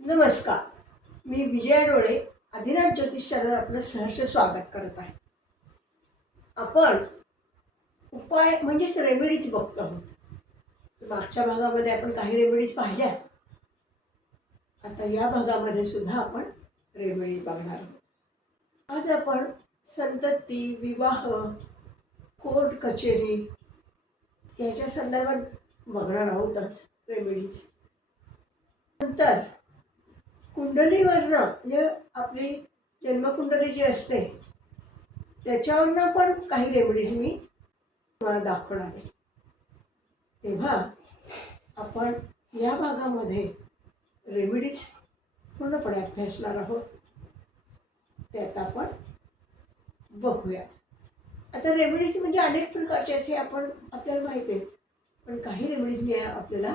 नमस्कार. मी विजया डोळे आदिनाथ ज्योतिष चॅनल आपलं सहर्ष स्वागत करत आहे. आपण उपाय म्हणजेच रेमेडीज बघतो आहोत. मागच्या भागामध्ये आपण काही रेमेडीज पाहिल्या. आता या भागामध्ये सुद्धा आपण रेमेडीज बघणार आहोत. आज आपण संतती, विवाह, कोर्ट कचेरी याच्या संदर्भात बघणार आहोतच रेमेडीज. नंतर कुंडलीवरनं म्हणजे आपली जन्मकुंडली जी असते त्याच्यावरनं पण काही रेमेडीज मी तुम्हाला दाखवणार आहे. तेव्हा आपण या भागामध्ये रेमेडीज पूर्णपणे अभ्यासणार आहोत. ते आता आपण बघूयात. आता रेमेडीज म्हणजे अनेक प्रकारचे आहेत हे आपल्याला माहिती आहेत, पण काही रेमेडीज मी आपल्याला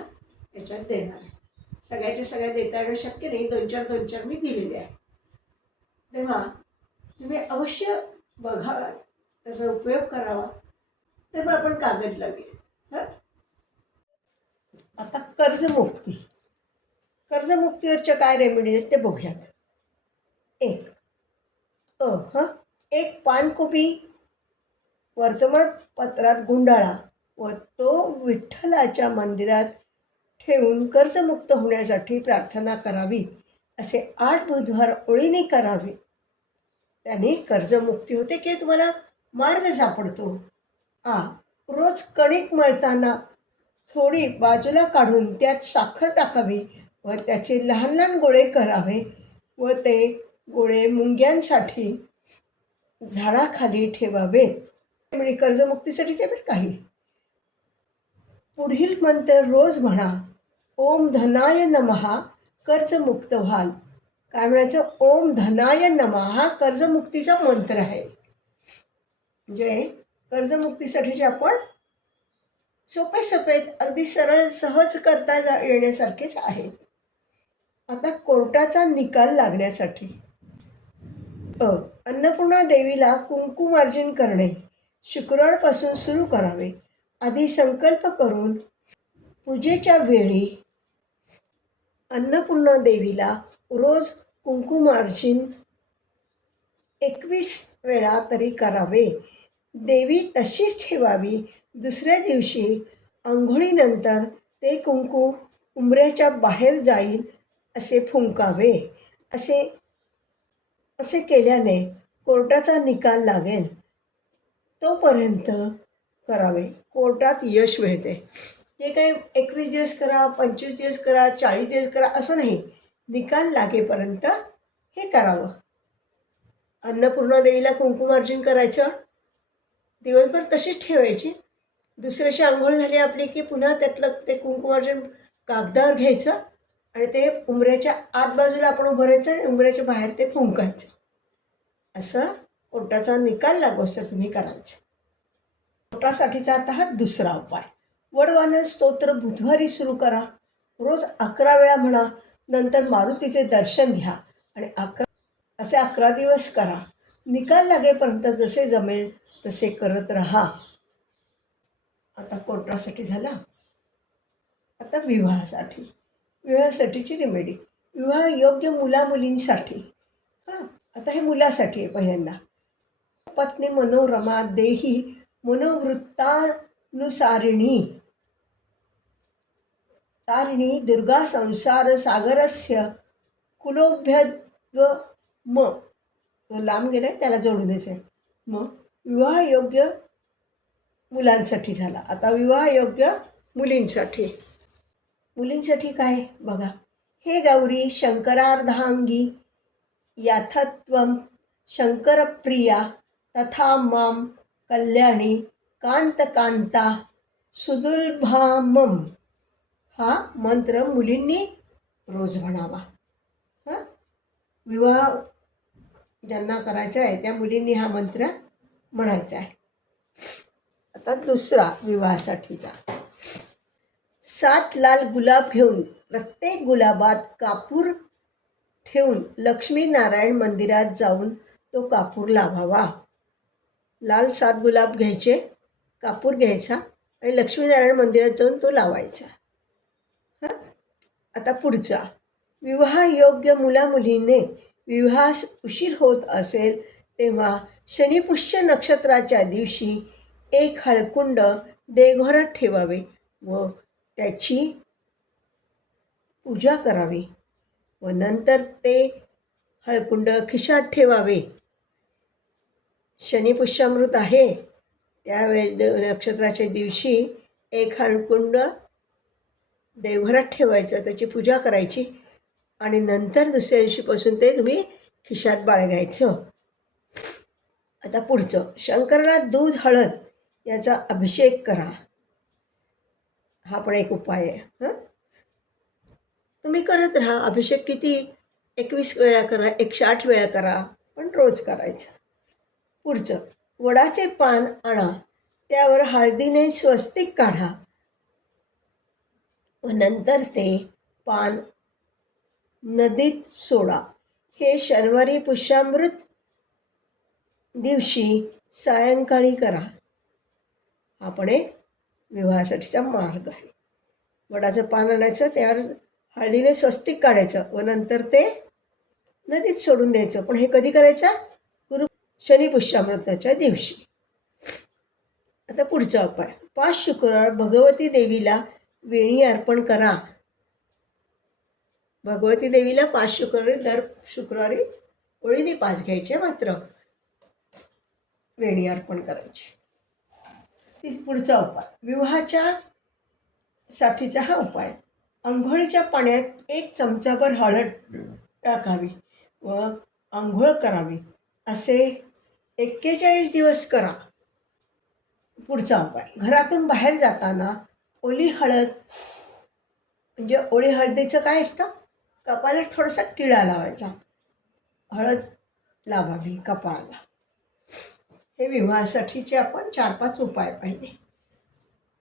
याच्यात देणार आहे. सगळ्याच्या सगळ्या देता येणं शक्य नाही, दोन चार मी दिलेले आहे. तेव्हा तुम्ही अवश्य बघावा, त्याचा उपयोग करावा. तेव्हा आपण कागद लावूया. आता कर्जमुक्तीवरच्या काय रेमेडी आहेत ते बघूयात. एक पानकोबी वर्तमानपत्रात गुंडाळा व तो विठ्ठलाच्या मंदिरात ठेवून कर्जमुक्त होण्यासाठी प्रार्थना करावी. असे 8 बुधवार ओळीने करावे. त्याने कर्जमुक्ती होते की तुम्हाला मार्ग सापडतो. रोज कणिक मळताना थोडी बाजूला काढून त्यात साखर टाकावी व त्याचे लहान लहान गोळे करावे व ते गोळे मुंग्यांसाठी झाडाखाली ठेवावेत. म्हणजे कर्जमुक्तीसाठीचे पण काही पुढील मंत्र रोज म्हणा. ओम धनाय नमः, कर्जमुक्त व्हाल. काय म्हणायचं? ओम धनाय नमः हा कर्जमुक्तीचा मंत्र आहे. म्हणजे कर्जमुक्तीसाठीचे आपण सोपे अगदी सरळ सहज करता येण्यासारखेच आहेत. आता कोर्टाचा निकाल लागण्यासाठी अन्नपूर्णा देवीला कुंकुमार्जन करणे शुक्रवारपासून सुरू करावे. आधी संकल्प करून पूजेच्या वेळी अन्नपूर्णा देवीला रोज कुंकुमार्जन 21 वेळा तरी करावे. देवी तशीच ठेवावी. दुसऱ्या दिवशी आंघोळीनंतर ते कुंकू उंबऱ्याच्या बाहेर जाईल असे फुंकावे. असे केल्याने कोर्टाचा निकाल लागेल तोपर्यंत करावे. कोर्टात यश मिळते. ते काही 21 दिवस करा, 25 दिवस करा, 40 दिवस करा असं नाही. निकाल लागेपर्यंत हे करावं. अन्नपूर्णा देवीला कुंकुमार्जन करायचं, दिवसभर तशीच ठेवायची. दुसऱ्याशी आंघोळ झाली आपली की पुन्हा त्यातलं ते कुंकुमार्जन कागदावर घ्यायचं आणि ते उंबऱ्याच्या आत बाजूला आपण उभं राहायचं आणि उंबऱ्याच्या बाहेर ते फुंकायचं. असं कोर्टाचा निकाल लागोस तर तुम्ही करायचं. कोर्टासाठीचा आता हा दुसरा उपाय. वडवानर स्तोत्र बुधवारी सुरू करा. रोज 11 वेळा म्हणा. नंतर मारुतीचे दर्शन घ्या आणि 11 दिवस करा. निकाल लागेपर्यंत जसे जमेल तसे करत राहा. आता कोर्टासाठी झाला. आता विवाहासाठीची रेमेडी. विवाह योग्य मुलामुलींसाठी. आता हे मुलासाठी आहे. पहिल्यांदा पत्नी मनोरमा देही मनोवृत्तानुसारिणी तारिणी दुर्गा संसार सागरस्य कुलोभ्यद्व तो लांब गेलाय त्याला जोडून द्यायचं. मग विवाह योग्य मुलांसाठी झाला. आता विवाह योग्य मुलींसाठी काय बघा. हे गौरी शंकरार्धांगी याथत्वम शंकरप्रिया तथा माम कल्याणी कांतकांता सुदुर्भामम हा मंत्र मुलींनी रोज म्हणावा. विवाह ज्यांना करायचा आहे त्या मुलींनी हा मंत्र म्हणायचा आहे. आता दुसरा विवाहासाठीचा. 7 लाल गुलाब घेऊन प्रत्येक गुलाबात कापूर ठेवून लक्ष्मीनारायण मंदिरात जाऊन तो कापूर लावावा. लाल 7 गुलाब घ्यायचे, कापूर घ्यायचा आणि लक्ष्मीनारायण मंदिरात जाऊन तो लावायचा. आता पुढचा विवाहयोग्य मुलामुलींनी विवाहास उशीर होत असेल तेव्हा शनिपुष्य नक्षत्राच्या दिवशी एक हळकुंड देवघरात ठेवावे व त्याची पूजा करावी व नंतर ते हळकुंड खिशात ठेवावे. शनिपुष्यामृत आहे त्यावेळी नक्षत्राच्या दिवशी एक हळकुंड देवघरात ठेवायचं, त्याची पूजा करायची आणि नंतर दुसऱ्या दिवशीपासून ते तुम्ही खिशात बाळगायचं. आता पुढचं, शंकराला दूध हळद याचा अभिषेक करा. हा पण एक उपाय आहे. तुम्ही करत राहा. अभिषेक किती 21 वेळा करा, 108 वेळा करा, पण रोज करायचं. पुढचं, वडाचे पान आणा, त्यावर हळदीने स्वस्तिक काढा व नंतर ते पान नदीत सोडा. हे शनिवारी पुष्यामृत दिवशी सायंकाळी करा. हा पण एक विवाहासाठीचा मार्ग आहे. वडाचं पान आणायचं, त्यावर हळदीने स्वस्तिक काढायचं व नंतर ते नदीत सोडून द्यायचं. पण हे कधी करायचं? शनिपुष्यामृताच्या दिवशी. आता पुढचा उपाय, 5 शुक्रवार भगवती देवीला वेणी अर्पण करा. भगवती देवीला 5 शुक्रवारी, दर शुक्रवारी ओळीने 5 घ्यायचे, मात्र वेणी अर्पण करायची. पुढचा उपाय, विवाहाच्या साठीचा हा उपाय, अंघोळीच्या पाण्यात 1 चमचाभर हळद टाकावी व आंघोळ करावी. असे 41 दिवस करा. पुढचा उपाय, घरातून बाहेर जाताना ओली हळद, म्हणजे ओली हळदीचं काय असतं, कपाळाला थोडासा टिळा लावायचा, हळद लावावी कपाळाला. हे विवाहासाठीचे आपण 4-5 उपाय पाहिले.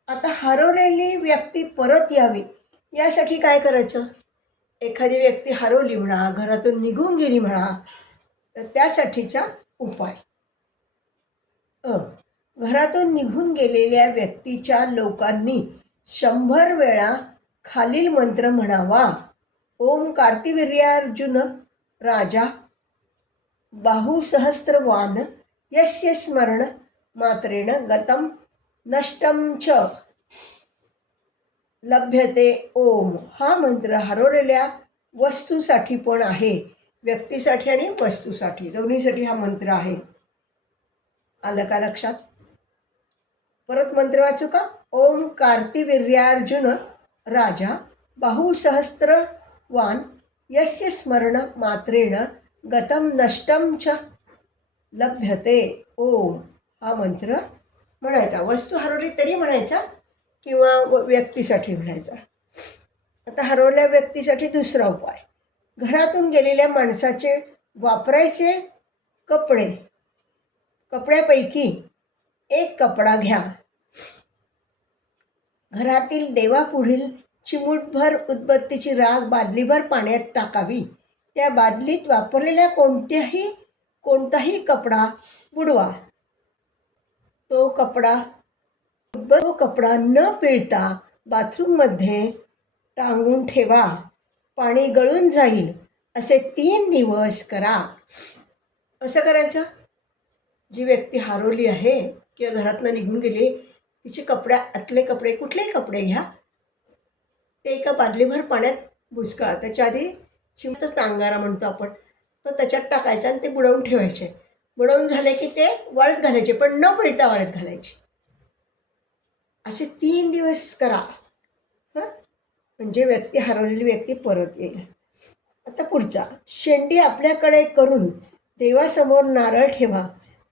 आता हरवलेली व्यक्ती परत यावी यासाठी काय करायचं? एखादी व्यक्ती हरवली म्हणा, घरातून निघून गेली म्हणा, तर त्यासाठीचा उपाय, घरातून निघून गेलेल्या व्यक्तीच्या लोकांनी 100 वेळा खालील मंत्र म्हणावा. ओम कार्तिवीर्यार्जुन राजा बाहुसहस्रवान यस्य स्मरण मात्रेण गतम नष्टम च लभ्यते ओम. हा मंत्र हरवलेल्या वस्तूसाठी पण आहे, व्यक्तीसाठी आणि वस्तूसाठी, दोन्हीसाठी हा मंत्र आहे. आलं का लक्षात? परत मंत्र वाचू का? ओम कार्तिवीर्यार्जुन राजा बाहुसहस्रवान यस्य स्मरण मात्रेण गतम नष्टम च लभ्यते ओम. हा मंत्र म्हणायचा. वस्तू हरवली तरी म्हणायचा किंवा व्यक्तीसाठी म्हणायचा. आता हरवल्या व्यक्तीसाठी दुसरा उपाय, घरातून गेलेल्या माणसाचे वापरायचे कपड्यापैकी 1 कपडा घ्या. घरातील देवापुढील चिमूटभर उदबत्तीची राख बादलीभर पाण्यात टाकावी. त्या बादलीत वापरलेला कोणताही कपडा बुडवा. तो कपडा न पिळता बाथरूममध्ये टांगून ठेवा. पाणी गळून जाईल असे 3 दिवस करा. असं करायचं. जी व्यक्ती हरवली आहे किंवा घरातनं निघून गेली, तिचे आतले कपडे, कुठलेही कपडे घ्या, ते एका बादलीभर पाण्यात बुचकाळा. त्याच्या आधी चिमटच अंगारा म्हणतो आपण, तो त्याच्यात टाकायचा आणि ते बुडवून ठेवायचे. बुडवून झाले की ते वाळत घालायचे, पण न पिळता वाळत घालायचे. असे 3 दिवस करा. म्हणजे हरवलेली व्यक्ती परत येईल. आता पुढचा, शेंडी आपल्याकडे करून देवासमोर नारळ ठेवा.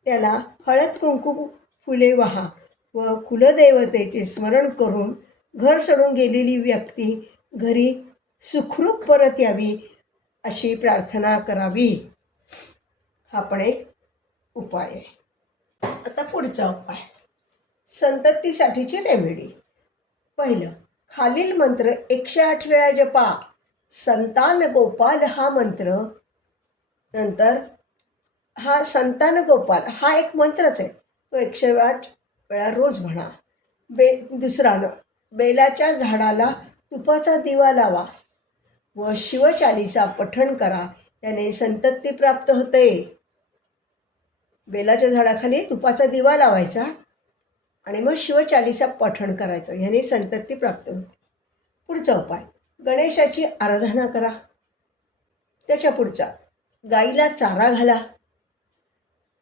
त्याला हळद कुंकू फुले वाहा व कुलदेवतेचे स्मरण करून घर सोडून गेलेली व्यक्ती घरी सुखरूप परत यावी अशी प्रार्थना करावी. हा पण एक उपाय आहे. आता पुढचा उपाय, संततीसाठीची रेमेडी. पहिलं, खालील मंत्र 108 वेळा जपा. संतान गोपाल हा मंत्र. नंतर हा संतान गोपाल हा एक मंत्रच आहे, तो 108 वेळा रोज म्हणा. दुसरा, बेलाच्या झाडाला तुपाचा दिवा लावा. व शिवचालिसा पठण करा, याने संतती प्राप्त होते. बेलाच्या झाडाखाली तुपाचा दिवा लावायचा आणि मग शिवचालिसा पठण करायचं, ह्याने संतती प्राप्त होते. पुढचा उपाय, गणेशाची आराधना करा. त्याच्या पुढचा, गाईला चारा घाला.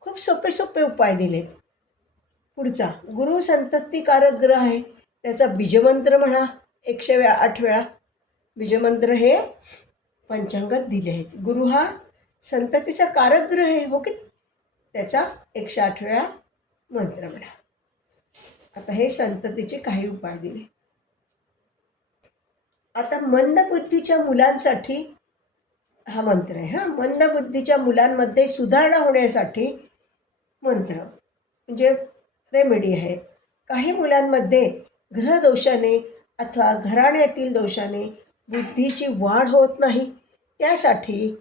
खूप सोपे सोपे उपाय दिलेत. पुढचा, गुरु संततीकारक ग्रह आहे, त्याचा बीजमंत्र म्हणा 108 वेळा. बीजमंत्र हे पंचांगात दिले आहेत. गुरु हा संततीचा कारक ग्रह आहे, हो की, त्याचा 108 वेळा मंत्र म्हणा. आता हे संततीचे काही उपाय दिले. आता मंदबुद्धीच्या मुलांसाठी हा मंत्र आहे. मंदबुद्धीच्या मुलांमध्ये सुधारणा होण्यासाठी मंत्र म्हणजे रेमेडी आहे. काही मुलांमध्ये ग्रहदोषाने अथवा घराण्यातील दोषाने बुद्धीची वाढ होत नाही, त्यासाठी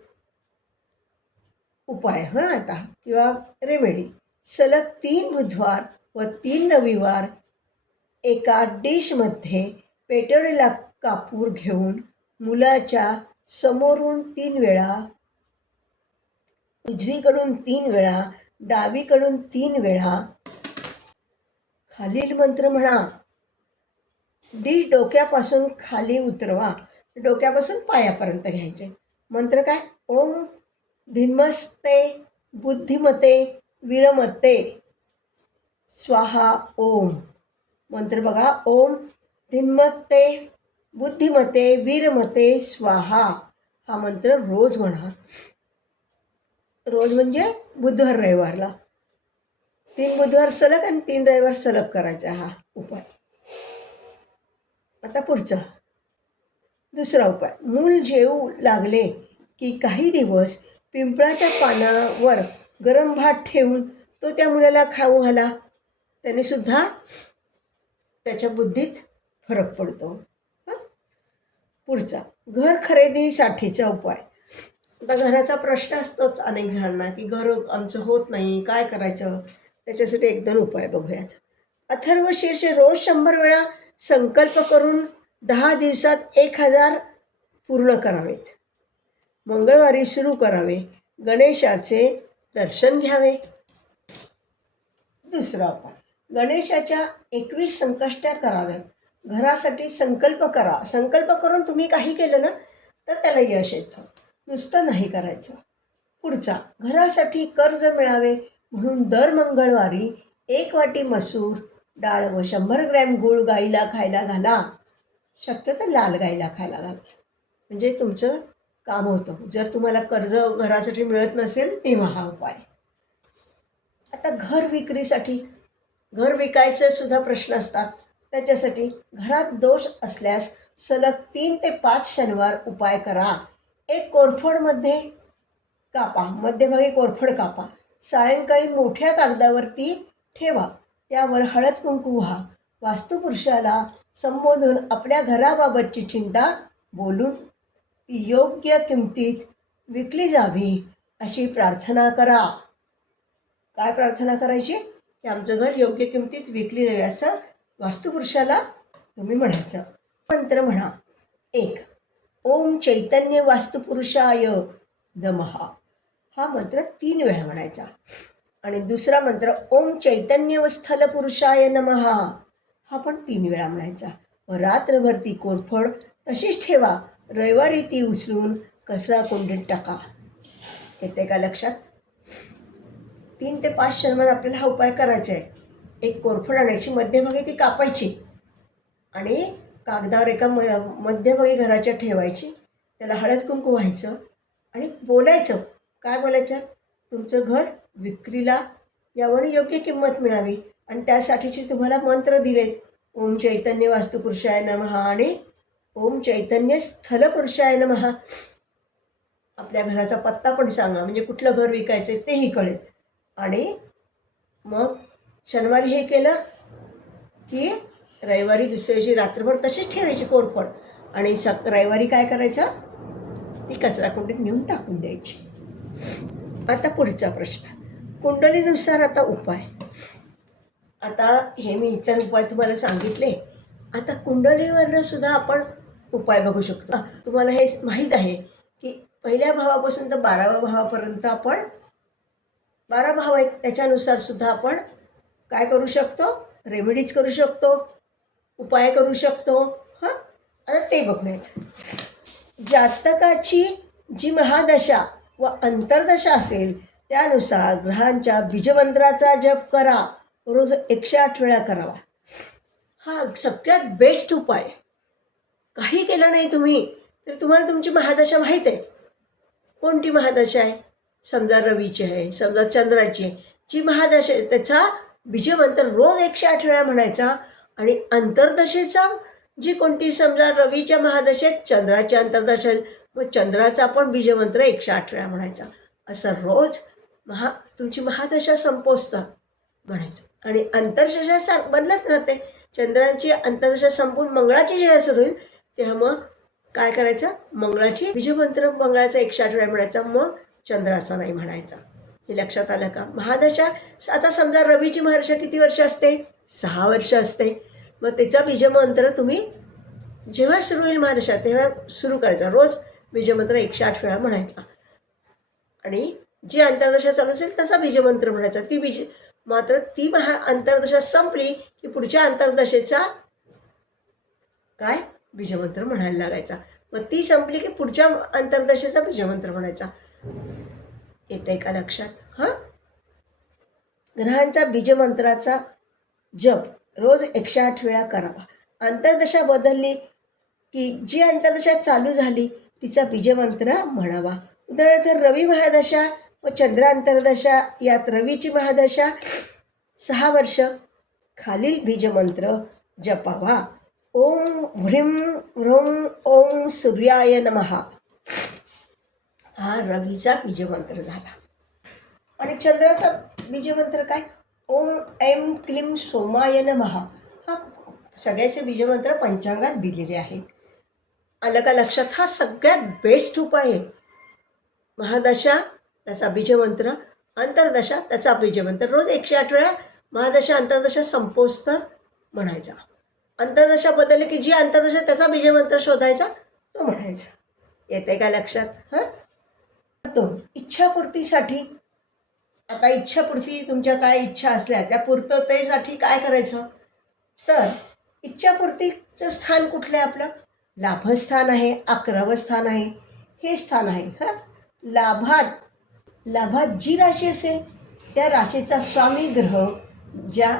उपाय आता किंवा रेमेडी, सलग 3 बुधवार व 3 रविवार एका डिशमध्ये पेटवलेला कापूर घेऊन मुलाच्या समोरून 3 वेळा, उजवीकडून 3 वेळा, डावीकडून 3 वेळा खालील मंत्र म्हणा. डिश डोक्यापासून खाली उतरवा, डोक्यापासून पायापर्यंत घ्यायचे. मंत्र काय? ओम धिन्मस्ते बुद्धिमते वीरमते स्वाहा ओम. मंत्र बघा, ओम धिन्मते बुद्धिमते वीरमते स्वाहा. हा मंत्र रोज म्हणा. रोज म्हणजे बुधवार रविवारला. 3 बुधवार सलग आणि 3 रविवार सलग करायचा हा उपाय. आता पुढचा दुसरा उपाय, मूल जेवू लागले की काही दिवस पिंपळाच्या पानावर गरम भात ठेवून तो त्या मुलाला खाऊ घाला. त्याने सुद्धा त्याच्या बुद्धीत फरक पडतो. पुढचा, घर खरेदीसाठीचा उपाय. आता घराचा प्रश्न असतोच अनेक जणांना की घर आमचं होत नाही, काय करायचं. त्याच्यासाठी 1-2 उपाय बघूयात. अथर्वशीर्ष रोज 100 वेळा संकल्प करून 10 दिवसात 1000 पूर्ण करावेत. मंगळवारी सुरू करावे. गणेशाचे दर्शन घ्यावे. दुसरा उपाय, गणेशाच्या 21 संकष्ट्या कराव्यात. घरासाठी संकल्प करा. संकल्प करून तुम्ही काही केलं ना तर त्याला यश येतं, नुसतं नाही करायचं. पुढचा, घरासाठी कर्ज मिळावे म्हणून दर मंगळवारी 1 वाटी मसूर डाळ व 100 ग्रॅम गूळ गाईला खायला घाला. शक्यतो लाल गाईला खायला घालायचं, म्हणजे तुमचं काम होतं. जर तुम्हाला कर्ज घरासाठी मिळत नसेल तेव्हा हा उपाय. आता घर विक्रीसाठी, घर विकायचे सुद्धा प्रश्न असतात. त्याच्यासाठी घरात दोष असल्यास सलग 3 ते 5 शनिवार उपाय करा. एक कोरफडमध्ये कापा, मध्यभागी कोरफड कापा. सायंकाळी मोठ्या कागदावरती ठेवा. त्यावर हळद कुंकू व्हा. वास्तुपुरुषाला संबोधून आपल्या घराबाबतची चिंता बोलून ती योग्य किमतीत विकली जावी अशी प्रार्थना करा. काय प्रार्थना करायची? की आमचं घर योग्य किमतीत विकली जावी असं वास्तुपुरुषाला तुम्ही म्हणायचं. मंत्र म्हणा. 1. ओम चैतन्य वास्तुपुरुषाय नमः. हा मंत्र 3 वेळा म्हणायचा. आणि दुसरा मंत्र ओम चैतन्य व स्थलपुरुषाय नमः. हा पण 3 वेळा म्हणायचा. व रात्रभर ती कोरफड तशीच ठेवा. रविवारी ती उचलून कचरा कुंडीत टाका. येते का लक्षात? 3 ते 5 शनिवार आपल्याला हा उपाय करायचा आहे. एक कोरफड आणायची, मध्यभागी ती कापायची आणि कागदावर एका मध्यभागी घराच्या ठेवायची. त्याला हळद कुंकू व्हायचं आणि बोलायचं. काय बोलायचं? तुमचं घर विक्रीला यावर योग्य किंमत मिळावी. आणि त्यासाठीचे तुम्हाला मंत्र दिलेत. ओम चैतन्य वास्तुपुरुषाय नमः आणि ओम चैतन्य स्थलपुरुषाय नमः. आपल्या घराचा पत्ता पण सांगा, म्हणजे कुठलं घर विकायचं आहे तेही कळेल. आणि मग शनिवारी हे केलं की रविवारी दुसऱ्या दिवशी रात्रभर तशीच ठेवायची कोरफड. आणि रविवारी काय करायचं? ती कचरा कुंडीत नेऊन टाकून द्यायची. आता पुढचा प्रश्न, कुंडलीनुसार आता उपाय. आता हे मी इतर उपाय तुम्हाला सांगितले. आता कुंडलीवरनं सुद्धा आपण उपाय बघू शकतो. तुम्हाला हे माहीत आहे की पहिल्या भावापासून तर 12व्या भावापर्यंत आपण 12 भाव आहेत, त्याच्यानुसार सुद्धा आपण काय करू शकतो, रेमेडीज करू शकतो, उपाय करू शकतो. हां, आता ते बघूयात. जातकाची जी महादशा व अंतर्दशा असेल त्यानुसार ग्रहांच्या बीजमंत्राचा जप करा. रोज 108 वेळा करावा. हा सगळ्यात बेस्ट उपाय. काही केलं नाही तुम्ही तर तुम्हाला तुमची महादशा माहीत आहे. कोणती महादशा आहे? समजा रवीची आहे, समजा चंद्राची आहे. जी महादशा आहे त्याचा बीजमंत्र रोज 108 वेळा म्हणायचा. आणि अंतर्दशेचा जी कोणती, समजा रवीच्या महादशेत चंद्राची अंतर्दशा, मग चंद्राचा पण बीजमंत्र 108 वेळा म्हणायचा. असं रोज तुमची महादशा संपोसता म्हणायचं. आणि अंतर्दशा बदलत राहते. चंद्राची अंतर्दशा संपून मंगळाची जेव्हा सुरू होईल तेव्हा मग काय करायचं, मंगळाची बीजमंत्र मंगळाचा 108 वेळा म्हणायचा, मग चंद्राचा नाही म्हणायचा. हे लक्षात आलं का? महादशा आता समजा रवीची महादशा किती वर्ष असते? 6 वर्ष असते. मग त्याचा बीजमंत्र तुम्ही जेव्हा सुरू होईल महादशा तेव्हा सुरू करायचा. रोज बीजमंत्र 108 वेळा म्हणायचा. आणि जी अंतर्दशा चालू असेल तसा बीजमंत्र म्हणायचा. मात्र ती अंतर्दशा संपली की पुढच्या अंतर्दशेचा काय बीजमंत्र म्हणायला लागायचा. मग ती संपली की पुढच्या अंतर्दशेचा बीजमंत्र म्हणायचा. येतंय का लक्षात? हां, ग्रहांचा बीजमंत्राचा जप रोज 108 वेळा करावा. अंतर्दशा बदलली की जी अंतर्दशा चालू झाली तिचा बीजमंत्र म्हणावा. उदाहरणार्थ रवी महादशा व चंद्र अंतर्दशा, यात रवीची महादशा 6 वर्ष, खालील बीजमंत्र जपावा. ओम व्रीम व्रोम ओम सूर्याय नमः. हा रवीचा बीजमंत्र झाला. आणि चंद्राचा बीजमंत्र काय? ओम ऐं क्लीं सोमाय नमः. हा सगळ्याचे बीजमंत्र पंचांगात दिलेले आहेत. आलं का लक्षात? हा सगळ्यात बेस्ट उपाय आहे. महादशा त्याचा बीजमंत्र, अंतर्दशा त्याचा बीजमंत्र रोज 108 वेळा महादशा अंतर्दशा संपोस्तर म्हणायचा. अंतर्दशा बदलली की जी अंतर्दशा त्याचा बीजमंत्र शोधायचा, तो म्हणायचा. येते का लक्षात? हां, इच्छापूर्तीसाठी. आता इच्छापूर्ती, तुमच्या काय इच्छा असल्या त्या पूर्ततेसाठी काय करायचं? तर इच्छापूर्तीचं स्थान कुठलं आहे? आपलं लाभस्थान आहे, 11वं स्थान आहे, हे स्थान आहे. हां, लाभात जी राशी असेल त्या राशीचा स्वामी ग्रह ज्या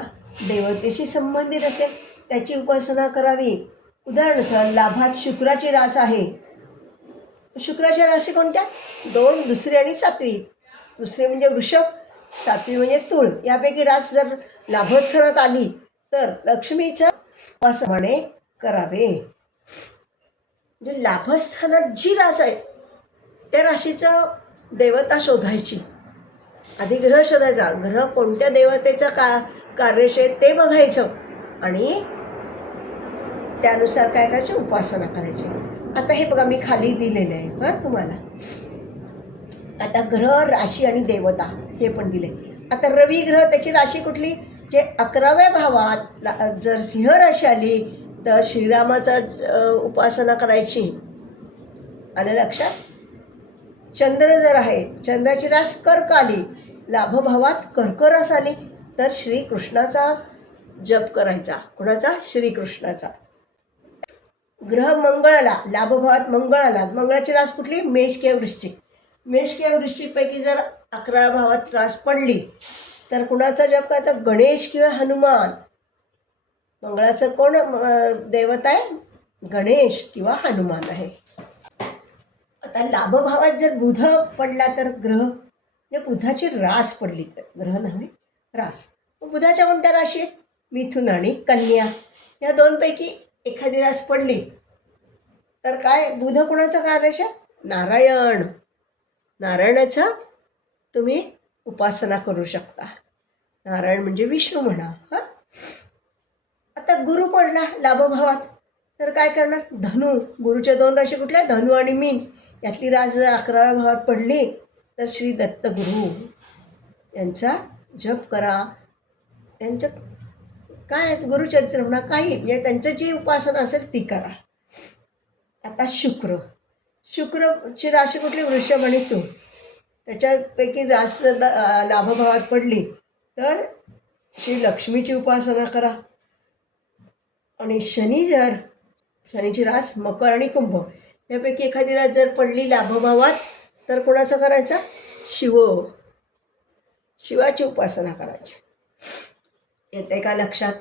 देवतेशी संबंधित असेल त्याची उपासना करावी. उदाहरणार्थ लाभात शुक्राची रास आहे. शुक्राच्या राशी कोणत्या? 2, दुसरी आणि 7वी. दुसरी म्हणजे वृषभ, 7वी म्हणजे तूळ. यापैकी रास जर लाभस्थानात आली तर लक्ष्मीच्या उपासनाने करावे. म्हणजे लाभस्थानात जी रास आहे त्या राशीचं देवता शोधायची. आधी ग्रह शोधायचा. ग्रह कोणत्या देवतेचा कार्यशे ते बघायचं आणि त्यानुसार काय करायचे? उपासना करायची. आता हे बघा मी खाली दिलेलं आहे हां तुम्हाला. आता ग्रह, राशी आणि देवता हे पण दिले. आता रवी ग्रह त्याची राशी कुठली? जे 11व्या भावात जर सिंह राशी आली तर श्रीरामाचा उपासना करायची. आलं लक्षात? चंद्र जर आहे, चंद्राची रास कर्क आली, लाभभावात कर्क रास आली तर श्रीकृष्णाचा जप करायचा. कोणाचा? श्रीकृष्णाचा. ग्रह मंगळाला, लाभभावात मंगळाला, मंगळाची रास कुठली? मेष किंवा वृश्चिक. मेष किंवा वृश्चिकपैकी जर 11व्या भावात रास पडली तर कुणाचा जप करायचा? गणेश किंवा हनुमान. मंगळाचं कोण देवता आहे? गणेश किंवा हनुमान आहे. आता लाभभावात जर बुध पडला तर ग्रह, म्हणजे बुधाची रास पडली तर, ग्रह नव्हे रास. मग बुधाच्या कोणत्या राशी? मिथुन आणि कन्या. या दोनपैकी एखादी रास पडली तर काय? बुध कोणाचं कार्यश? नारायण. नारायणाचा तुम्ही उपासना करू शकता. नारायण म्हणजे विष्णू म्हणा. हां, आता गुरु पडला लाभभावात तर काय करणार? धनु. गुरुच्या 2 राशी कुठल्या? धनु आणि मीन. यातली रास जर 11व्या भावात पडली तर श्री दत्तगुरु यांचा जप करा. त्यांचं काय गुरुचरित्र म्हणा, काही म्हणजे त्यांचं जी उपासना असेल ती करा. आता शुक्रची राशी कुठली? वृषभ आणि तूळ. त्याच्यापैकी जास्त लाभभावात पडली तर श्री लक्ष्मीची उपासना करा. आणि शनीची रास मकर आणि कुंभ यापैकी एखादी रास जर पडली लाभभावात तर कोणाचं करायचं? शिवाची उपासना करायची. येते का लक्षात?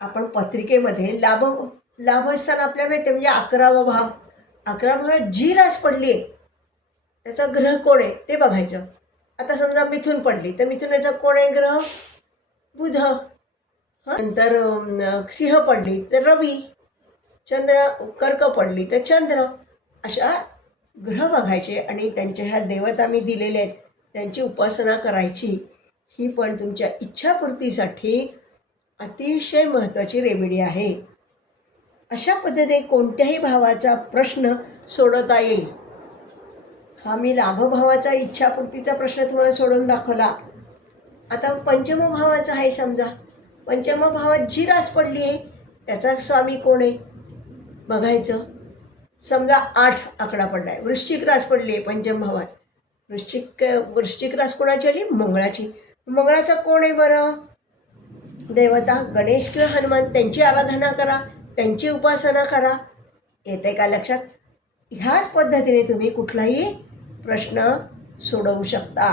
आपण पत्रिकेमध्ये लाभस्थान आपल्याला माहिती म्हणजे 11वा भाव. 11 भावात जी रास पडली आहे त्याचा ग्रह कोण आहे ते बघायचं. आता समजा मिथुन पडली तर मिथुनाचा कोण आहे ग्रह? बुध. नंतर सिंह पडली तर रवी. कर्क पडली तर चंद्र. अशा ग्रह बघायचे आणि त्यांच्या ह्या देवता मी दिलेल्या आहेत त्यांची उपासना करायची. ही पण तुमच्या इच्छापूर्तीसाठी अतिशय महत्त्वाची रेमेडी आहे. अशा पद्धतीने कोणत्याही भावाचा प्रश्न सोडवता येईल. हा मी लाभभावाचा इच्छापूर्तीचा प्रश्न तुम्हाला सोडवून दाखवला. आता पंचम भावाचा आहे. समजा पंचम भावात जी रास पडली आहे त्याचा स्वामी कोण आहे बघायचं. समजा 8 आकडा पडला आहे. वृश्चिक रास पडली आहे पंचम भावात. वृश्चिक रास कोणाची आली? मंगळाची. मंगळाचा कोण आहे बरं? देवता गणेश किंवा हनुमान. त्यांची आराधना करा, त्यांची उपासना करा. येते का लक्षात? ह्याच पद्धतीने तुम्ही कुठलाही प्रश्न सोडवू शकता.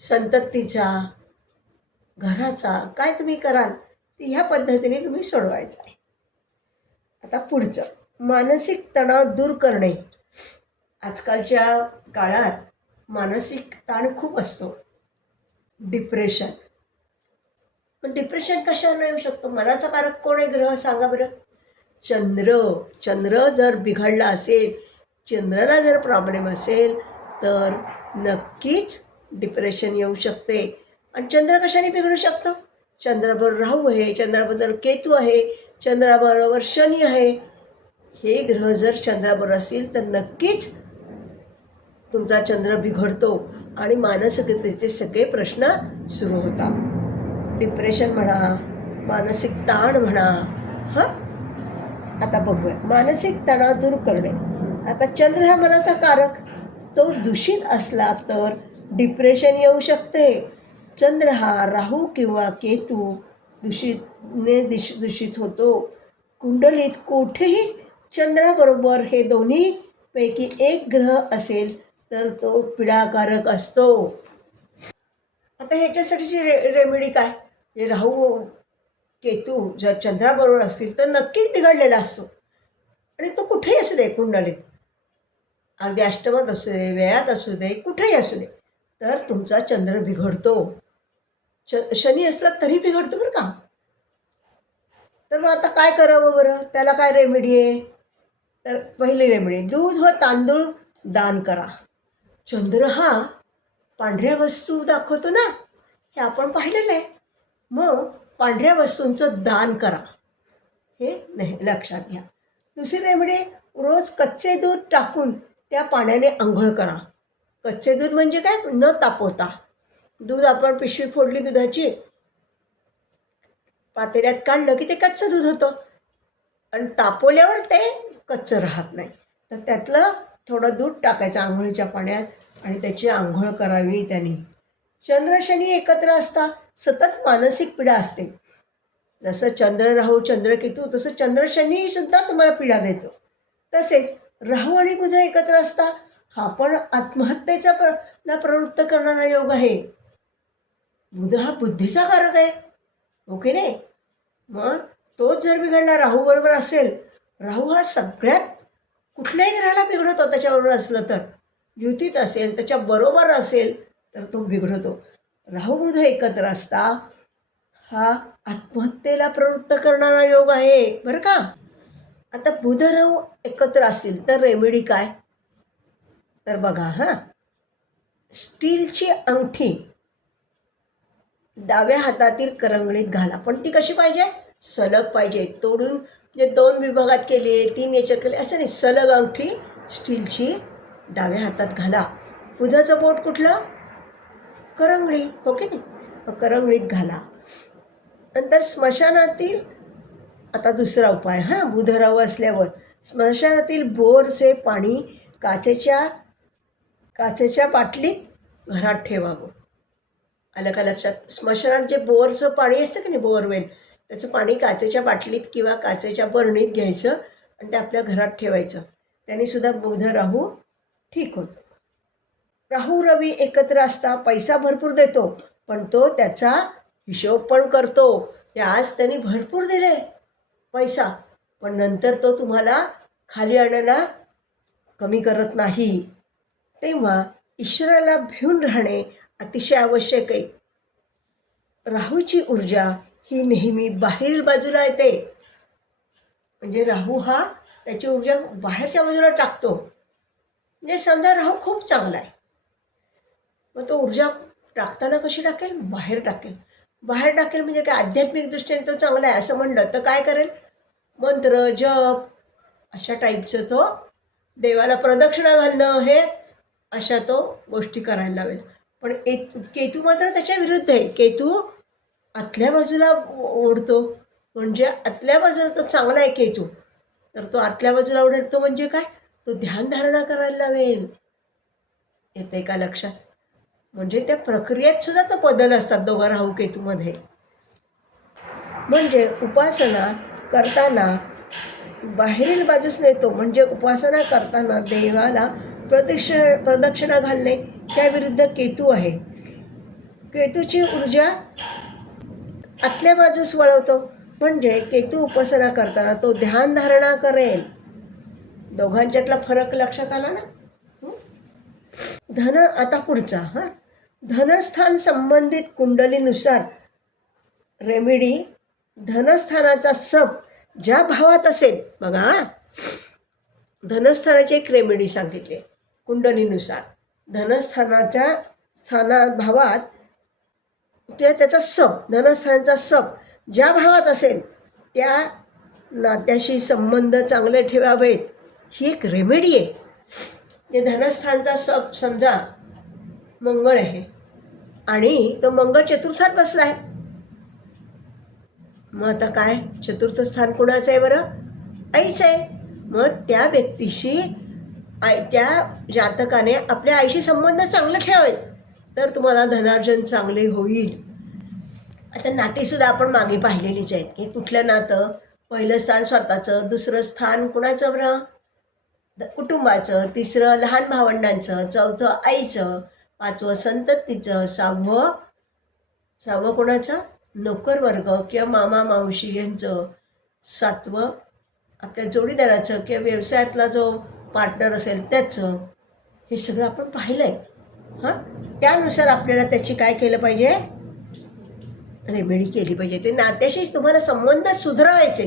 संततीचा, घराचा काय तुम्ही कराल ती ह्या पद्धतीने तुम्ही सोडवायचं आहे. आता पुढचं मानसिक तणाव दूर करणे. आजकालच्या काळात मानसिक ताण खूप असतो. डिप्रेशन. पण डिप्रेशन कशाला येऊ शकतो? मनाचा कारक कोण आहे ग्रह सांगा बरं? चंद्र जर बिघडला असेल, चंद्राला जर प्रॉब्लेम असेल तर नक्कीच डिप्रेशन येऊ शकते. आणि चंद्र कशाने बिघडू शकतो? चंद्राबरोबर राहू आहे, चंद्राबरोबर केतू आहे, चंद्राबरोबर शनी आहे. हे ग्रह जर चंद्राबरोबर असतील तर नक्कीच तुमचा चंद्र बिघडतो आणि मानसिकतेचे सगळे प्रश्न सुरू होतात. डिप्रेशन म्हणा, मानसिक ताण म्हणा. आता बघूया मानसिक तणाव दूर करणे. आता चंद्र हा मनाचा कारक, तो दूषित असला तर डिप्रेशन येऊ शकते. चंद्र हा राहू किंवा केतू दूषित होतो. कुंडलीत कुठेही चंद्राबरोबर हे दोन्हीपैकी एक ग्रह असेल तर तो पीडाकारक असतो. आता ह्याच्यासाठीची रेमेडी काय? हे राहू केतू जर चंद्राबरोबर असतील तर नक्कीच बिघडलेला असतो. आणि तो कुठेही असू दे कुंडलीत, अगदी अष्टमात असू दे, व्ययात असू दे, कुठेही असू दे, तर तुमचा चंद्र बिघडतो. शनी असला तरी बिघडतो बरं का. तर मग आता काय करावं बरं? त्याला काय रेमेडी आहे? तर पहिली रेमेडी, दूध व तांदूळ दान करा. चंद्र हा पांढऱ्या वस्तू दाखवतो ना, हे आपण पाहिलेलं आहे. मग पांढऱ्या वस्तूंचं दान करा, हे लक्षात घ्या. दुसरी रेमेडी, रोज कच्चे दूध टाकून त्या पाण्याने आंघोळ करा. कच्चे दूध म्हणजे काय? न तापवता. दूध आपण पिशवी फोडली दुधाची, पातेल्यात काढलं की ते कच्चं दूध होतं आणि तापवल्यावर ते कच्चं राहत नाही. तर त्यातलं थोडं दूध टाकायचं आंघोळीच्या पाण्यात आणि त्याची आंघोळ करावी त्याने. चंद्र शनी एकत्र असता सतत मानसिक पीडा असते. जसं चंद्र राहू चंद्र केतू तसं चंद्र शनी सुद्धा तुम्हाला पीडा देतो. तसेच राहू आणि बुध एकत्र असता हा पण आत्महत्येचा प्रवृत्त करणारा योग आहे. बुध हा बुद्धीचा कारक आहे, ओके नाही? मग तोच जर बिघडला राहू बरोबर असेल, राहू हा सगळ्यात कुठल्याही ग्रहाला बिघडतो. त्याच्याबरोबर असलं तर युतीत असेल, त्याच्याबरोबर असेल तर तो बिघडतो. राहू बुध एकत्र असता हा आत्महत्येला प्रवृत्त करणारा योग आहे बरं का. आता बुध राहू एकत्र असतील तर रेमेडी काय? तर बघा, स्टीलची अंगठी डाव्या हातातील करंगडीत घाला. पण ती कशी पाहिजे? सलग पाहिजे. तोडून म्हणजे 2 विभागात केले, 3 याच्यात केले असं नाही. सलग अंगठी स्टीलची डाव्या हातात घाला. बुधाचं बोट कुठलं? करंगडी, हो की नाही? करंगडीत घाला. नंतर स्मशानातील आता दुसरा उपाय, बुध राहू असल्यावर स्मशानातील बोरचे पाणी काचेच्या बाटलीत घरात ठेवावं. आलं का लक्षात? स्मशानात जे बोरचं पाणी असतं की नाही, बोरवेल, त्याचं पाणी काचेच्या बाटलीत किंवा काचेच्या बरणीत घ्यायचं आणि ते आपल्या घरात ठेवायचं. त्याने सुद्धा बुध राहू ठीक होतो. राहू रवी एकत्र असता पैसा भरपूर देतो, पण तो त्याचा हिशोब पण करतो. ते आज त्यांनी भरपूर दिले पैसा, पण नंतर तो तुम्हाला खाली आणायला कमी करत नाही. तेव्हा ईश्वराला भिवून राहणे अतिशय आवश्यक आहे. राहूची ऊर्जा ही नेहमी बाहेरील बाजूला येते. म्हणजे राहू हा त्याची ऊर्जा बाहेरच्या बाजूला टाकतो. म्हणजे समजा राहू खूप चांगला आहे, मग तो ऊर्जा टाकताना कशी टाकेल? बाहेर टाकेल. बाहेर टाकेल म्हणजे काय? आध्यात्मिक दृष्टीने तो चांगला आहे असं म्हणलं तर काय करेल? मंत्र जप अशा टाईपचं तो देवाला प्रदक्षिणा घालणं, हे अशा तो गोष्टी करायला लावेल. पण केतू मात्र त्याच्या विरुद्ध आहे. केतू आतल्या बाजूला ओढतो. म्हणजे आतल्या बाजूला तो चांगला आहे केतू, तर तो आतल्या बाजूला ओढतो म्हणजे काय? तो ध्यानधारणा करायला लावेल. येते का लक्षात? म्हणजे त्या प्रक्रियेत सुद्धा तो बदल असतात दोघा राहू केतूमध्ये. म्हणजे उपासना करताना बाहेरील बाजूस नेतो. म्हणजे उपासना करताना देवाला प्रदक्षिणा घालणे त्याविरुद्ध केतू आहे. केतूची ऊर्जा आतल्या बाजूस वळवतो. म्हणजे केतू उपासना करताना तो ध्यानधारणा करेल. दोघांच्यातला फरक लक्षात आला ना? धन, आता पुढचा धनस्थान संबंधित कुंडलीनुसार रेमेडी. धनस्थानाचा सप ज्या भावात असेल, बघा धनस्थानाची एक रेमेडी सांगितली कुंडलीनुसार. धनस्थानाच्या भावात किंवा त्याचा सप, धनस्थानाचा सप ज्या भावात असेल त्या नात्याशी संबंध चांगले ठेवावेत, ही एक रेमेडी आहे. ते धनस्थानचा सप समजा मंगळ आहे आणि तो मंगळ चतुर्थात बसला आहे. मग आता काय? चतुर्थ स्थान कोणाचं आहे बरं? आईचं आहे. मग त्या व्यक्तीशी त्या जातकाने आपल्या आईशी संबंध चांगले ठेवावेत, तर तुम्हाला धनार्जन चांगले होईल. आता नातेसुद्धा आपण मागे पाहिलेलीच आहेत की कुठलं नातं? पहिलं स्थान स्वतःचं, दुसरं स्थान कुणाचं बरं? कुटुंबाचं, तिसरं लहान भावंडांचं, चौथं आईचं, पाचवं संततीचं, सहावं कोणाचं? नोकर वर्ग किंवा मामा मावशी यांचं, सातवं आपल्या जोडीदाराचं किंवा व्यवसायातला जो पार्टनर असेल त्याचं. हे सगळं आपण पाहिलं आहे. त्यानुसार आपल्याला त्याची काय केलं पाहिजे? रेमेडी केली पाहिजे. ते नात्याशीच तुम्हाला संबंध सुधारायचे.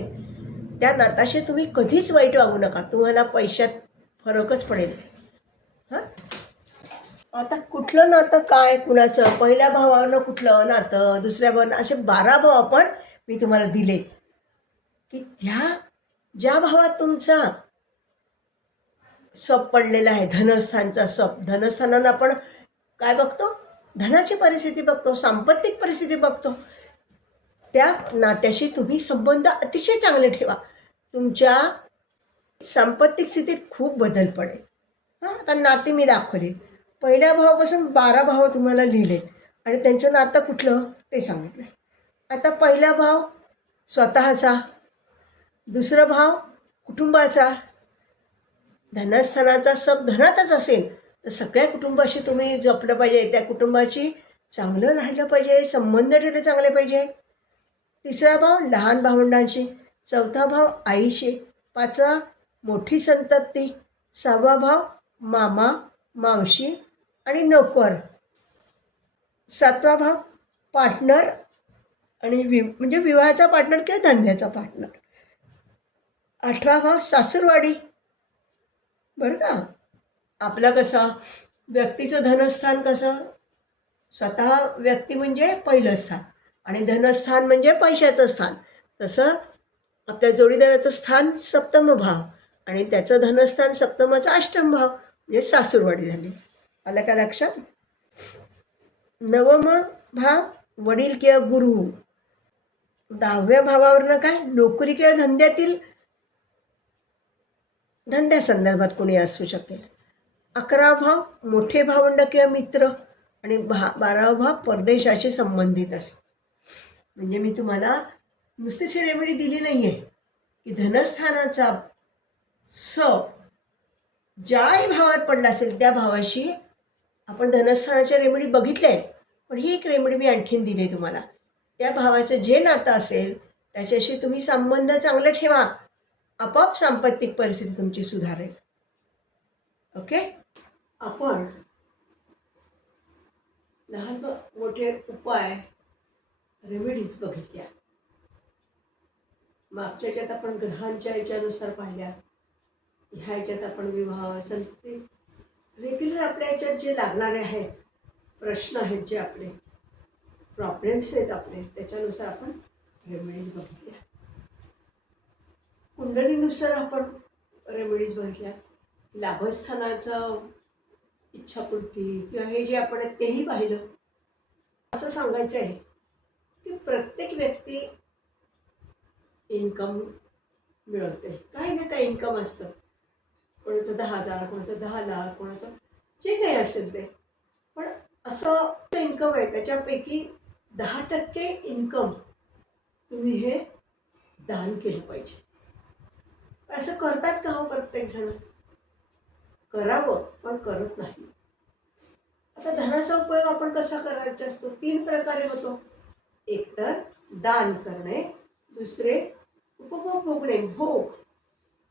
त्या नाताशी तुम्ही कधीच वाईट वागू नका. तुम्हाला पैशात फरकच पडेल. आता कुठलं नातं काय कुणाचं? पहिल्या भावानं कुठलं नातं, दुसऱ्या भावानं, असे 12 भाव आपण मी तुम्हाला दिले की ज्या भावात तुमचा सप पडलेला आहे, धनस्थानचा सप. धनस्थानानं आपण काय बघतो? धनाची परिस्थिती बघतो, सांपत्तिक परिस्थिती बघतो. त्या नात्याशी तुम्ही संबंध अतिशय चांगले ठेवा. तुमच्या सांपत्तिक स्थितीत खूप बदल पडेल. आता नाते मी दाखवले. पहिल्या भावापासून 12 भाव तुम्हाला लिहिलेत आणि त्यांचं नातं कुठलं ते सांगितलं. आता पहिला भाव स्वतःचा, दुसरा भाव कुटुंबाचा. धनस्थानाचा सप धनातच असेल तर सगळ्या कुटुंबाशी तुम्ही जपलं पाहिजे. त्या कुटुंबाची चांगलं राहिलं पाहिजे, संबंध ठेवले चांगले पाहिजे. तिसरा भाव लहान भावंडांशी, चौथा भाव आईशी, पाचवा मोठी संतती, सहावा भाव मामा मावशी आणि नोकर, सातवा भाव पार्टनर आणि म्हणजे विवाहाचा पार्टनर किंवा धंद्याचा पार्टनर, आठवा भाव सासूरवाडी. बरं का? आपलं कसं व्यक्तीचं धनस्थान कसं? स्वतः व्यक्ती म्हणजे पहिलं स्थान आणि धनस्थान म्हणजे पैशाचं स्थान. तसं आपल्या जोडीदाराचं स्थान सप्तम भाव आणि त्याचं धनस्थान सप्तमाचा अष्टम भाव म्हणजे सासूरवाडी झाली. आलं का लक्षात? नवम भाव वडील किंवा गुरु. 10व्या भावावरनं काय, नोकरी किंवा धंद्यासंदर्भात कोणी असू शकेल. 11वा भाव मोठे भावंड किंवा मित्र आणि 12वा भाव परदेशाशी संबंधित असतो. म्हणजे मी तुम्हाला नुसतीच रेमेडी दिली नाही आहे की धनस्थानाचा स ज्याही भावात पडला असेल त्या भावाशी आपण धनस्थानाच्या रेमेडी बघितल्या आहेत, पण ही एक रेमेडी मी आणखीन दिली आहे तुम्हाला. त्या भावाचं जे नातं असेल त्याच्याशी तुम्ही संबंध चांगले ठेवा, आपोआप सांपत्तिक परिस्थिती तुमची सुधारेल. ओके. आपण लहान मोठे उपाय रेमेडीज बघितल्या. मागच्या ह्याच्यात आपण ग्रहांच्या याच्यानुसार पाहिल्या. ह्या ह्याच्यात आपण विवाह संतती रेग्युलर आपल्या ह्याच्यात जे लागणारे आहेत प्रश्न आहेत, जे आपले प्रॉब्लेम्स आहेत आपले, त्याच्यानुसार आपण रेमेडीज बघितल्या. कुंडलीनुसार आपण रेमेडीज बघितल्या. लाभस्थानाचं इच्छापूर्ती किंवा हे जे आपण तेही पाहिलं. असं सांगायचं आहे की प्रत्येक व्यक्ती इन्कम मिळवते, काही ना काही इन्कम असतं. कोणाचं 10,000, कोणाचं 10 लाख, कोणाचं जे काही असेल ते. पण असं इन्कम आहे त्याच्यापैकी 10% इन्कम तुम्ही हे दान केलं पाहिजे. असं करतात का हो प्रत्येक जण? करावं, पण करत नाही. आता धनाचा उपयोग आपण कसा करायचा असतो? 3 प्रकारे होतो. एक तर दान करणे, दुसरे उपभोग भोगणे, भोग.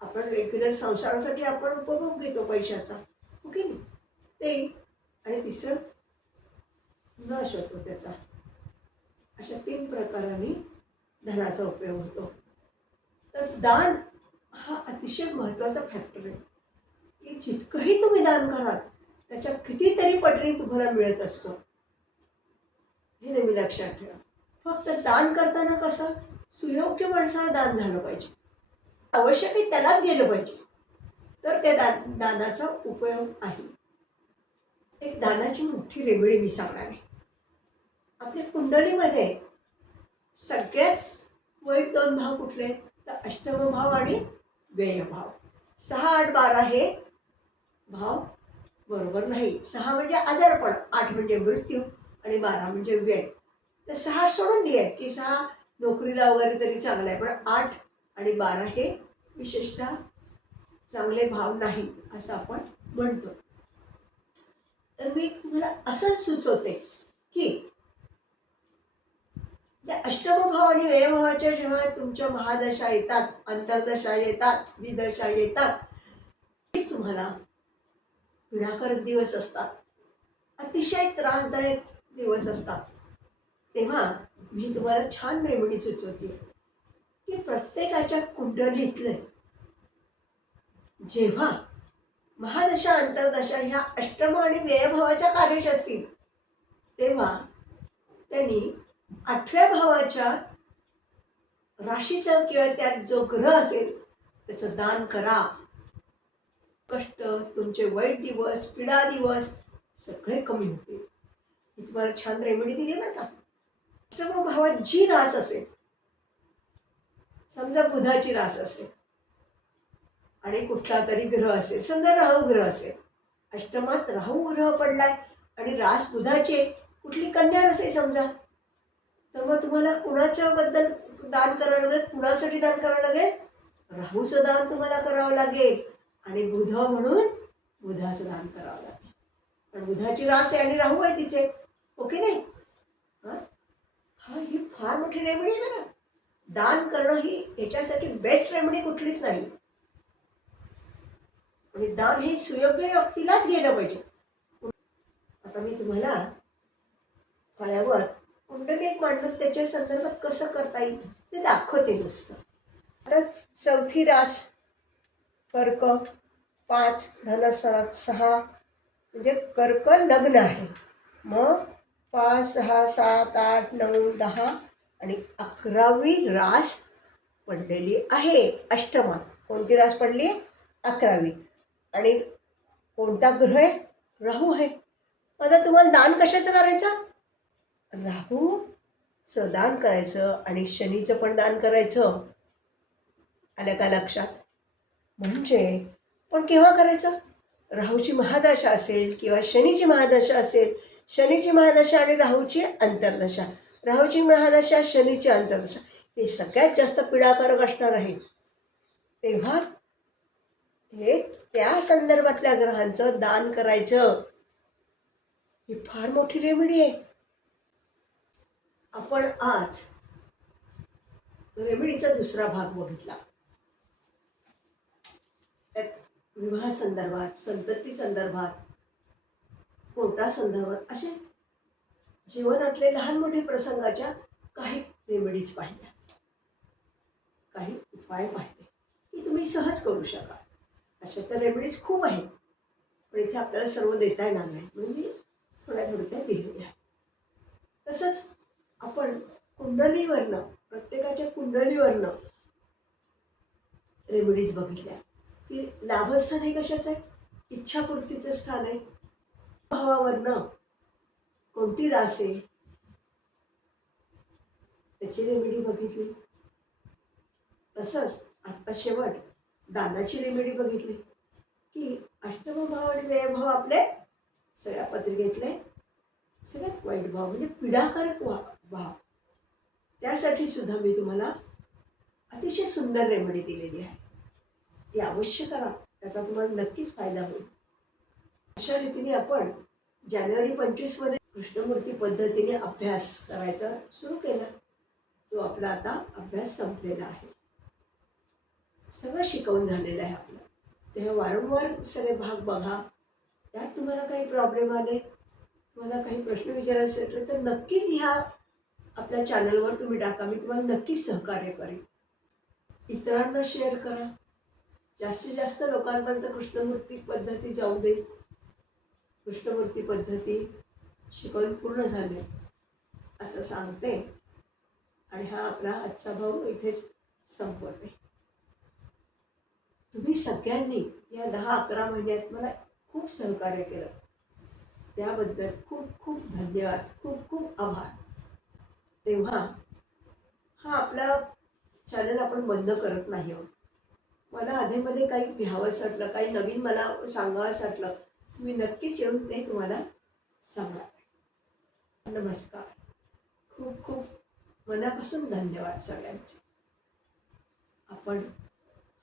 आपण रेग्युलर संसारासाठी आपण उपभोग घेतो पैशाचा, ओके नाही ते. आणि तिसरं नाश होतो त्याचा. अशा 3 प्रकारांनी धनाचा उपयोग होतो. तर दान हा अतिशय महत्त्वाचा फॅक्टर आहे की जितकंही तुम्ही दान कराल त्याच्या कितीतरी पटीने तुम्हाला मिळत असतो. हे नेहमी लक्षात ठेवा. फक्त दान करताना कसं सुयोग्य माणसाला दान झालं पाहिजे, आवश्यक आहे त्यालाच गेलं पाहिजे, तर त्या दानाचा उपयोग आहे. एक दानाची मोठी रेमेडी मी सांगणार आहे. आपल्या कुंडलीमध्ये सगळ्यात वाईट 2 भाव कुठले? तर अष्टम भाव आणि व्यय भाव. 6, 8, 12 हे भाव बरोबर नाही. 6 म्हणजे आजारपण, 8 म्हणजे मृत्यू आणि 12 म्हणजे व्यय. तर 6 सोडून दे की 6 नोकरीला वगैरे तरी चांगलं आहे, पण 8 आणि 12 हे विशेषतः चांगले भाव नाही असं आपण म्हणतो. तर मी तुम्हाला असं सुचवते की त्या अष्टम भाव आणि व्ययभावाच्या जेव्हा तुमच्या महादशा येतात, अंतर्दशा येतात, विदशा येतात, तुम्हाला पीडाकारक दिवस असतात, अतिशय त्रासदायक दिवस असतात. तेव्हा मी तुम्हाला छान रेमेडी सुचवते की प्रत्येकाच्या कुंडलीतले जेव्हा महादशा अंतर्दशा ह्या अष्टम आणि व्ययभावाच्या कार्याश असतील तेव्हा त्यांनी 8व्या भावाच्या राशीचं किंवा त्यात जो ग्रह असेल त्याचं दान करा. कष्ट, तुमचे वाईट दिवस, पीडा दिवस सगळे कमी होतील. ही तुम्हाला छान रेमेडी दिली ना का. अष्टम भावात जी रास असेल, समजा बुधाची रास असेल आणि कुठला तरी ग्रह असेल, समजा राहू ग्रह असेल, अष्टमात राहू ग्रह पडलाय आणि रास बुधाची कुठली कन्या असेल समजा, तर मग तुम्हाला कुणाच्या बद्दल दान करावं लागेल? कुणासाठी दान करावं लागेल? राहूचं दान तुम्हाला करावं लागेल आणि बुध म्हणून बुधाचं दान करावं लागेल. पण बुधाची रास आहे आणि राहू आहे तिथे, ओके नाही. ही फार मोठी रेमेडी आहे ना. दान करणं ही याच्यासाठी बेस्ट रेमेडी कुठलीच नाही. आणि दान हे सुयोग्य व्यक्तीलाच गेलं पाहिजे. आता मी तुम्हाला फळ्यावर कुंडली एक मांडून त्याच्या संदर्भात कसं करता येईल ते दाखवते नुसतं. आता 4थी रास कर्क, 5 धनस्थानात 6 म्हणजे कर्क लग्न आहे. मग 5, 6, 7, 8, 9, 10 आणि 11वी रास पडलेली आहे अष्टमात. कोणती रास पडली? 11वी. आणि कोणता ग्रह आहे? राहू आहे. आता तुम्हाला दान कशाचं करायचं? राहू दान करायचं आणि शनीचं पण दान करायचं. आलं का लक्षात? म्हणजे पण केव्हा करायचं? राहूची महादशा असेल किंवा शनीची महादशा असेल, शनीची महादशा आणि राहूची अंतर्दशा, राहूची महादशा, शनीची अंतर्दशा, हे सगळ्यात जास्त पीडाकारक असणार आहे. तेव्हा हे त्या संदर्भातल्या ग्रहांचं दान करायचं. ही फार मोठी रेमेडी आहे. आपण आज रेमेडीचा दुसरा भाग बघितला. त्यात विवाह संदर्भात, संतती संदर्भात, कोर्टा संदर्भात असे जीवनातले लहान मोठे प्रसंगाच्या काही रेमेडीज पाहिल्या, काही उपाय पाहिले की तुम्ही सहज करू शकाल. अशा तर रेमेडीज खूप आहेत, पण इथे आपल्याला सर्व देता येणार नाही म्हणून मी थोड्या थोड्या दिलेल्या आहेत. तसंच आपण कुंडलीवरनं, प्रत्येकाच्या कुंडलीवरनं रेमेडीज बघितल्या की लाभस्थान हे कशाचं आहे? इच्छापूर्तीचं स्थान आहे. भावावरनं कोणती रास आहे त्याची रेमेडी बघितली. तसंच आत्ता शेवट दानाची रेमेडी बघितली की अष्टम भाव आणि व्ययभाव आपले सगळ्या पत्रिकेतले सगळ्यात वाईट भाव म्हणजे पीडाकारक भाव, त्यासाठी सुद्धा मी तुम्हाला अतिशय सुंदर रेमेडी दिलेली आहे. ती अवश्य करा, त्याचा तुम्हाला नक्कीच फायदा होईल. अशा रीतीने आपण जानेवारी 25 मध्ये कृष्णमूर्ती पद्धतीने अभ्यास करायचा सुरू केला. तो आपला आता अभ्यास संपलेला आहे, सगळं शिकवून झालेलं आहे आपलं. तेव्हा वारंवार सगळे भाग बघा. त्यात तुम्हाला काही प्रॉब्लेम आले, तुम्हाला काही प्रश्न विचारायचे असेल तर नक्कीच ह्या आपल्या चॅनलवर तुम्ही टाका. मी तुम्हाला नक्कीच सहकार्य करेन. इतरांना शेअर करा. जास्तीत जास्त लोकांपर्यंत कृष्णमूर्ती पद्धती जाऊ दे. कृष्णमूर्ती पद्धती शिकवून पूर्ण झाले असं सांगते आणि हा आपला आजचा भाऊ इथेच संपवते. तुम्ही सगळ्यांनी या 10-11 महिन्यात मला खूप सहकार्य केलं, त्याबद्दल खूप खूप धन्यवाद, खूप खूप आभार. तेव्हा हा आपला चॅनल आपण बंद करत नाही आहोत. मला आधीमध्ये काही घ्यावंसं वाटलं, काही नवीन मला सांगावंसं वाटलं, मी नक्कीच येऊन ते तुम्हाला सांगणार. नमस्कार. खूप खूप मनापासून धन्यवाद सगळ्यांचे. आपण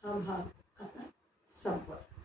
हा भाग आता संपवतो.